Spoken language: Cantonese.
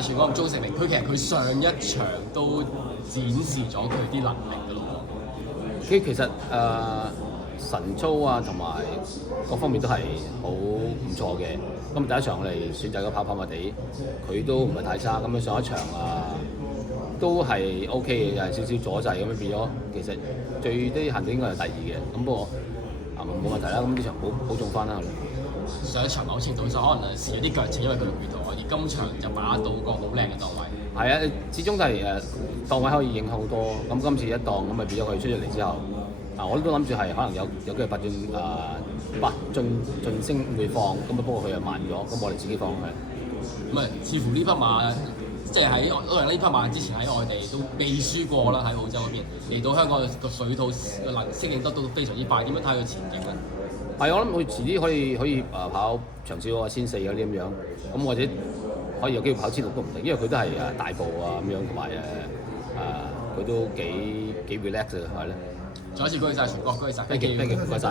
全嗰個鍾成明，佢其實佢上一場都展示咗佢啲能力㗎咯。其實神操啊，同埋各方面都係好唔錯嘅。咁第一場我哋選擇咗跑馬地，佢都唔係太差。咁樣上一場都係 OK 嘅，又係少少阻滯咁樣變咗。其實最低限度應該係第二嘅。咁不過冇問題啦。咁呢場保重翻啦。上一場某程度上可能試咗啲腳程，因為佢遇到，而今場就把握到個好靚嘅檔位。係啊，始終都係檔位可以影響好多。咁今次一檔咁咪變咗佢出咗嚟之後，我都諗住係可能有機會拔進升會放，咁不過佢又慢咗，咁我哋自己放佢。咁啊，似乎呢匹馬即係喺呢匹馬之前喺外地都未輸過啦，喺澳洲嗰邊嚟到香港個水土能適應得都非常之快。點樣睇佢前景咧？係，我諗佢遲啲可以跑長少啊，1400嗰啲咁樣，咁或者可以有機會跑1600都唔定，因為佢都係大步啊咁樣，同埋佢都幾 relax 嘅係咧。再一次恭喜晒全國，恭喜晒！thank you，唔該晒。